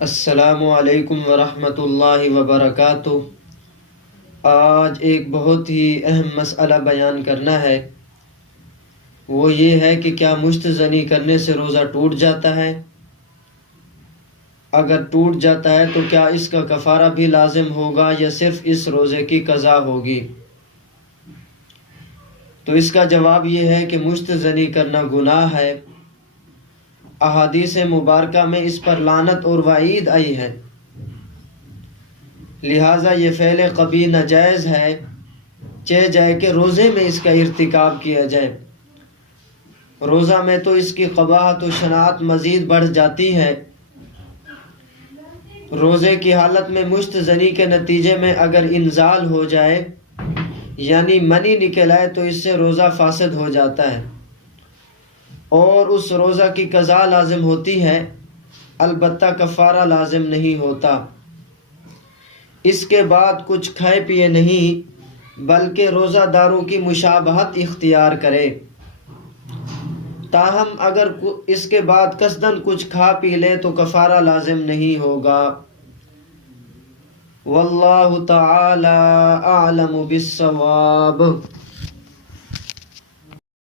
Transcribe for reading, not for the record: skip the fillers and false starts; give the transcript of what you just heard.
السلام علیکم ورحمۃ اللہ وبرکاتہ۔ آج ایک بہت ہی اہم مسئلہ بیان کرنا ہے، وہ یہ ہے کہ کیا مشت زنی کرنے سے روزہ ٹوٹ جاتا ہے؟ اگر ٹوٹ جاتا ہے تو کیا اس کا کفارہ بھی لازم ہوگا یا صرف اس روزے کی قضا ہوگی؟ تو اس کا جواب یہ ہے کہ مشت زنی کرنا گناہ ہے۔ احادیث مبارکہ میں اس پر لعنت اور وعید آئی ہے، لہٰذا یہ فعل قبیح ناجائز ہے، چہ جائے کہ روزے میں اس کا ارتکاب کیا جائے۔ روزہ میں تو اس کی قباحت و شناعت مزید بڑھ جاتی ہے۔ روزے کی حالت میں مشت زنی کے نتیجے میں اگر انزال ہو جائے یعنی منی نکل آئے تو اس سے روزہ فاسد ہو جاتا ہے اور اس روزہ کی قضا لازم ہوتی ہے، البتہ کفارہ لازم نہیں ہوتا۔ اس کے بعد کچھ کھائے پیے نہیں بلکہ روزہ داروں کی مشابہت اختیار کرے، تاہم اگر اس کے بعد قصداً کچھ کھا پی لے تو کفارہ لازم نہیں ہوگا۔ واللہ تعالی اعلم بالصواب۔